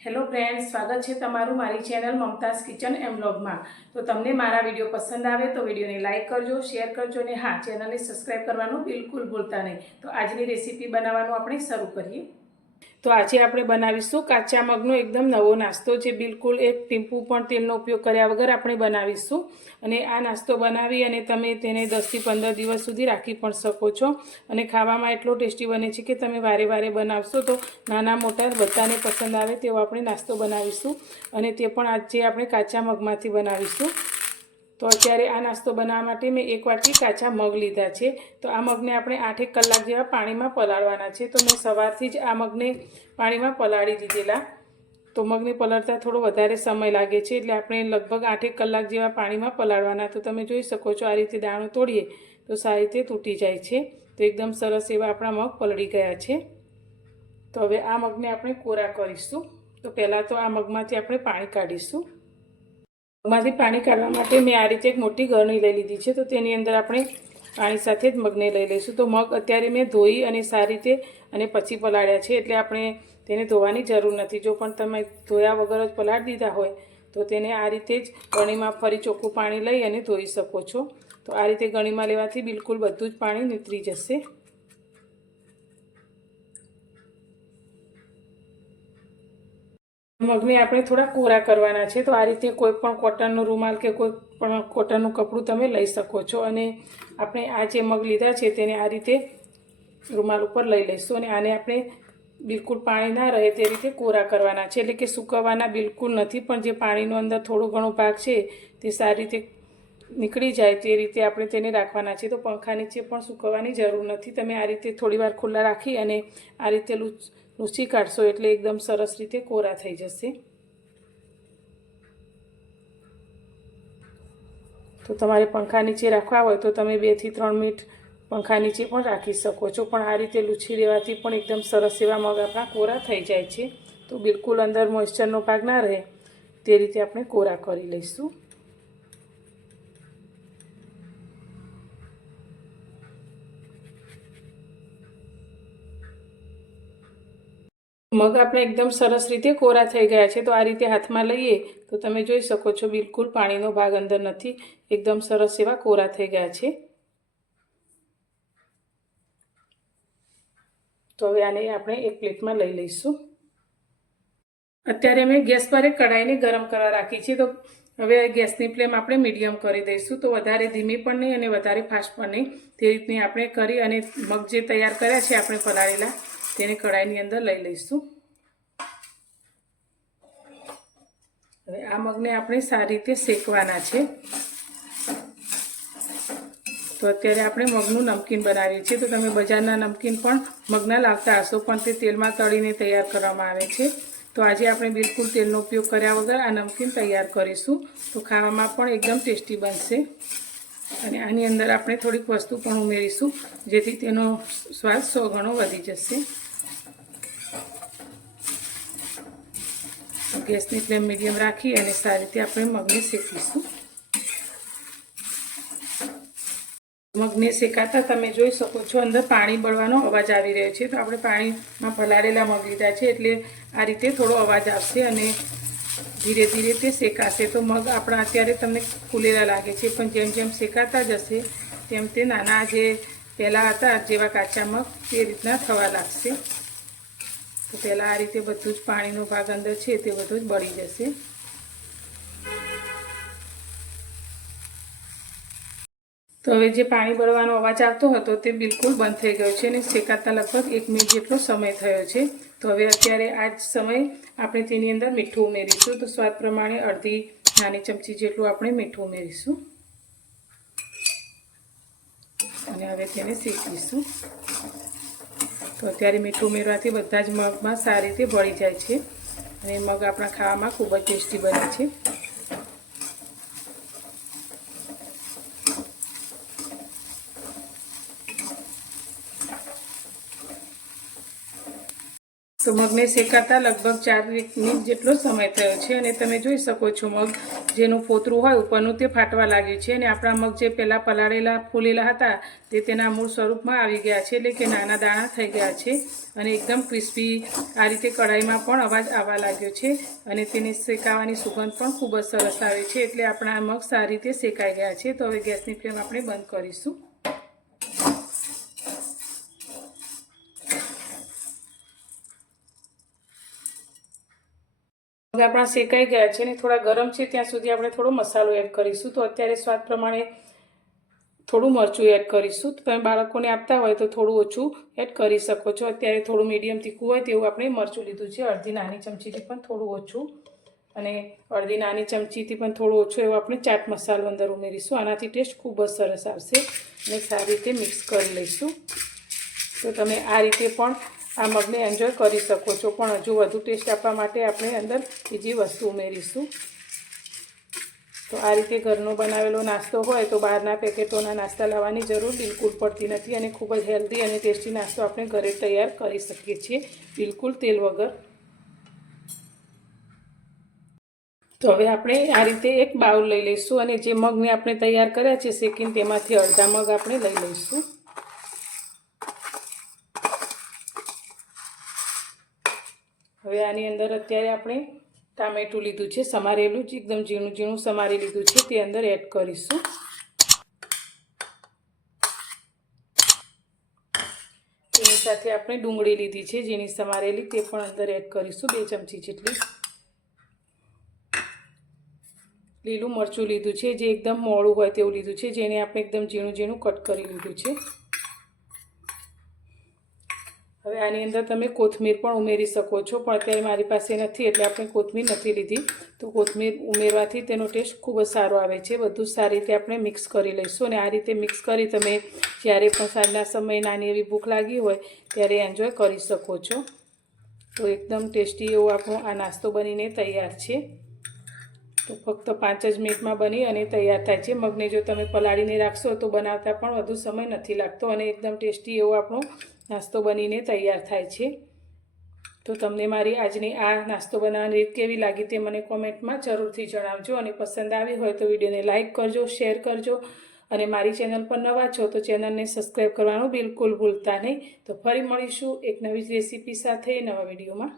Hello friends, સ્વાગત છે તમારું મારી ચેનલ મમતાઝ કિચન એન્ડ વ્લોગમાં। તો તમને મારા વિડીયો પસંદ આવે તો વિડીયોને લાઇક કરજો, શેર કરજો અને હા, ચેનલને સબસ્ક્રાઈબ કરવાનું બિલકુલ ભૂલતા નહીં। તો આજની રેસીપી બનાવવાનું આપણે શરૂ કરીએ। તો આજે આપણે બનાવીશું કાચા મગનો એકદમ નવો નાસ્તો, જે બિલકુલ એક ટીમ્પુ પણ તેલનો ઉપયોગ કર્યા વગર આપણે બનાવીશું। અને આ નાસ્તો બનાવી અને તમે તેને 10 થી 15 દિવસ સુધી રાખી પણ શકો છો અને ખાવામાં એટલો ટેસ્ટી બને છે કે તમે વારે વારે બનાવશો તો નાના મોટા બધાને પસંદ આવે તેવો આપણે નાસ્તો બનાવીશું। અને તે પણ આજે આપણે કાચા મગમાંથી બનાવીશું। તો અત્યારે આ નાસ્તો બનાવવા માટે મેં 1 વાટકી કાચા મગ લીધા છે। તો આ મગને આપણે 8 કલાક જેવા પાણીમાં પલાળવાના છે। તો મેં સવારથી જ આ મગને પાણીમાં પલાળી દીધેલા। તો મગને પલાળતા થોડો વધારે સમય લાગે છે, એટલે આપણે લગભગ 8 કલાક જેવા પાણીમાં પલાળવાના। તો તમે જોઈ શકો છો, આ રીતે દાણો તોડીએ તો સારી રીતે તૂટી જાય છે। તો એકદમ સરસ એવા આપણા મગ પલળી ગયા છે। તો હવે આ મગને આપણે કોરા કરીશું। તો પહેલાં તો આ મગમાંથી આપણે પાણી કાઢીશું। મગમાંથી પાણી કાઢવા માટે મેં આ રીતે એક મોટી ગરણી લઈ લીધી છે। તો તેની અંદર આપણે પાણી સાથે જ મગને લઈ લઈશું। તો મગ અત્યારે મેં ધોઈ અને સારી રીતે અને પછી પલાળ્યા છે, એટલે આપણે તેને ધોવાની જરૂર નથી। જો પણ તમે ધોયા વગર જ પલાળી દીધા હોય તો તેને આ રીતે જ ગરણીમાં ફરી ચોખ્ખું પાણી લઈ અને ધોઈ શકો છો। તો આ રીતે ગરણીમાં લેવાથી બિલકુલ બધું જ પાણી નીતરી જશે। મગને આપણે થોડા કોરા કરવાના છે। તો આ રીતે કોઈ પણ કોટનનો રૂમાલ કે કોઈ પણ કોટનનું કપડું તમે લઈ શકો છો અને આપણે આ જે મગ લીધા છે તેને આ રીતે રૂમાલ ઉપર લઈ લઈશું અને આને આપણે બિલકુલ પાણી ના રહે તે રીતે કોરા કરવાના છે, એટલે કે સૂકવવાના બિલકુલ નથી, પણ જે પાણીનો અંદર થોડો ઘણો ભાગ છે તે સારી રીતે નીકળી જાય તે રીતે આપણે તેને રાખવાના છે। તો પંખા નીચે પણ સૂકવવાની જરૂર નથી। તમે આ રીતે થોડીવાર ખુલ્લા રાખી અને આ રીતે લૂછી કાઢશો એટલે એકદમ સરસ રીતે કોરા થઈ જશે। તો તમારે પંખા નીચે રાખવા હોય તો તમે 2 થી 3 મિનિટ પંખા નીચે પણ રાખી શકો છો, પણ આ રીતે લૂછી દેવાથી પણ એકદમ સરસ એવા મગ આપણા કોરા થઈ જાય છે। તો બિલકુલ અંદર મોઇશ્ચરનો ભાગ ના રહે તે રીતે આપણે કોરા કરી લઈશું। મગ આપણે એકદમ સરસ રીતે કોરા થઈ ગયા છે। તો આ રીતે હાથમાં લઈએ તો તમે જોઈ શકો છો, બિલકુલ પાણીનો ભાગ અંદર નથી, એકદમ સરસ એવા કોરા થઈ ગયા છે। તો હવે આને આપણે એક પ્લેટમાં લઈ લઈશું। અત્યારે મેં ગેસ પર એક કઢાઈને ગરમ કરવા રાખી છે। તો હવે ગેસની ફ્લેમ આપણે મીડિયમ કરી દઈશું। તો વધારે ધીમી પણ નહીં અને વધારે ફાસ્ટ પણ નહીં, તે રીતની આપણે કરી અને મગ જે તૈયાર કર્યા છે આપણે પલાળેલા તેને કઢાઈની અંદર લઈ લઈશું। હવે આ મગને આપણે સારી રીતે શેકવાના છે। તો અત્યારે આપણે મગનું નમકીન બનાવીએ છીએ। તો તમે બજારના નમકીન પણ મગના લાવતા હશો, પણ તે તેલમાં તળીને તૈયાર કરવામાં આવે છે। તો આજે આપણે બિલકુલ તેલનો ઉપયોગ કર્યા વગર આ નમકીન તૈયાર કરીશું। તો ખાવામાં પણ એકદમ ટેસ્ટી બનશે અને આની અંદર આપણે થોડીક વસ્તુ પણ ઉમેરીશું, જેથી તેનો સ્વાદ 100 ગણો વધી જશે। ગેસની ફ્લેમ મીડિયમ રાખી અને સારી રીતે આપણે મગને શેકીશું। મગને શેકાતા તમે જોઈ શકો છો, અંદર પાણી બળવાનો અવાજ આવી રહ્યો છે। તો આપણે પાણીમાં પલાળેલા મગ લીધા છે, એટલે આ રીતે થોડો અવાજ આવશે અને ધીરે ધીરે તે શેકાશે। તો મગ આપણા અત્યારે તમને ફૂલેલા લાગે છે, પણ જેમ જેમ શેકાતા જશે તેમ તે નાના જે પહેલાં હતા જેવા કાચા મગ તે રીતના થવા લાગશે। તો પહેલાં આ રીતે બધું જ પાણીનો ભાગ અંદર છે તે બધું જ બળી જશે। તો હવે જે પાણી બળવાનો અવાજ આવતો હતો તે બિલકુલ બંધ થઈ ગયો છે અને શેકાતા લગભગ 1 મિનિટ જેટલો સમય થયો છે। તો હવે અત્યારે આ જ સમય આપણે તેની અંદર મીઠું ઉમેરીશું। તો સ્વાદ પ્રમાણે અડધી નાની ચમચી જેટલું આપણે મીઠું ઉમેરીશું અને હવે તેને શેકીશું। તો અત્યારે મીઠું ઉમેરવાથી બધા જ મગમાં સારી રીતે ભળી જાય છે અને મગ આપણા ખાવામાં ખૂબ જ ટેસ્ટી બને છે। તો મગને શેકાતા લગભગ 4 મિનિટ જેટલો સમય થયો છે અને તમે જોઈ શકો છો મગ જેનું ફોતરું હોય ઉપરનું તે ફાટવા લાગ્યું છે અને આપણા મગ જે પહેલાં પલાળેલા ફૂલેલા હતા તે તેના મૂળ સ્વરૂપમાં આવી ગયા છે, એટલે કે નાના દાણા થઈ ગયા છે અને એકદમ ક્રિસ્પી આ રીતે કઢાઈમાં પણ અવાજ આવવા લાગ્યો છે અને તેને શેકાવાની સુગંધ પણ ખૂબ જ સરસ આવે છે, એટલે આપણા મગ સારી રીતે શેકાઈ ગયા છે। તો હવે ગેસની ફ્લેમ આપણે બંધ કરીશું। હવે આપણા શેકાઈ ગયા છે ને થોડા ગરમ છે ત્યાં સુધી આપણે થોડો મસાલો એડ કરીશું। તો અત્યારે સ્વાદ પ્રમાણે થોડું મરચું એડ કરીશું। તો તમે બાળકોને આપતા હોય તો થોડું ઓછું એડ કરી શકો છો। અત્યારે થોડું મીડિયમ તીખું હોય તેવું આપણે મરચું લીધું છે, અડધી નાની ચમચીથી પણ થોડું ઓછું અને અડધી નાની ચમચીથી પણ થોડું ઓછું એવું આપણે ચાટ મસાલો અંદર ઉમેરીશું। આનાથી ટેસ્ટ ખૂબ જ સરસ આવશે અને સારી રીતે મિક્સ કરી લઈશું। તો તમે આ રીતે પણ આ મગને એન્જોય કરી શકો છો, પણ હજુ વધુ ટેસ્ટ આપવા માટે આપણે અંદર બીજી વસ્તુ ઉમેરીશું। તો આ રીતે ઘરનો બનાવેલો નાસ્તો હોય તો બહારના પેકેટોના નાસ્તા લાવવાની જરૂર બિલકુલ પડતી નથી અને ખૂબ જ હેલ્ધી અને ટેસ્ટી નાસ્તો આપણે ઘરે તૈયાર કરી શકીએ છીએ, બિલકુલ તેલ વગર। તો હવે આપણે આ રીતે એક બાઉલ લઈ લઈશું અને જે મગને આપણે તૈયાર કર્યા છે શેકીને તેમાંથી અડધા મગ આપણે લઈ લઈશું। હવે આની અંદર અત્યારે આપણે ટામેટું લીધું છે સમારેલું જ, એકદમ ઝીણું ઝીણું સમારી લીધું છે, તે અંદર એડ કરીશું। તેની સાથે આપણે ડુંગળી લીધી છે ઝીણી સમારેલી, તે પણ અંદર એડ કરીશું 2 ચમચી જેટલી। લીલું મરચું લીધું છે જે એકદમ મોળું હોય તેવું લીધું છે, જેને આપણે એકદમ ઝીણું ઝીણું કટ કરી લીધું છે। હવે આની અંદર તમે કોથમીર પણ ઉમેરી શકો છો, પણ અત્યારે મારી પાસે નથી એટલે આપણે કોથમીર નથી લીધી। તો કોથમીર ઉમેરવાથી તેનો ટેસ્ટ ખૂબ જ સારો આવે છે। બધું સારી રીતે આપણે મિક્સ કરી લઈશું અને આ રીતે મિક્સ કરી તમે જ્યારે પણ સાંજના સમયે નાની એવી ભૂખ લાગી હોય ત્યારે એન્જોય કરી શકો છો। તો એકદમ ટેસ્ટી એવો આપણો આ નાસ્તો બનીને તૈયાર છે। તો ફક્ત 5 જ મિનિટમાં બની અને તૈયાર થાય છે। મગને જો તમે પલાળીને રાખશો તો બનાવતા પણ વધુ સમય નથી લાગતો અને એકદમ ટેસ્ટી એવો આપણો નાસ્તો બનીને તૈયાર થાય છે। તો તમને મારી આજની આ નાસ્તો બનાવવાની રીત કેવી લાગી તે મને કોમેન્ટમાં જરૂરથી જણાવજો અને પસંદ આવી હોય તો વિડીયોને લાઇક કરજો, શેર કરજો અને મારી ચેનલ પર નવા છો તો ચેનલને સબસ્ક્રાઈબ કરવાનું બિલકુલ ભૂલતા નહીં। તો ફરી મળીશું એક નવી રેસીપી સાથે નવા વિડીયોમાં।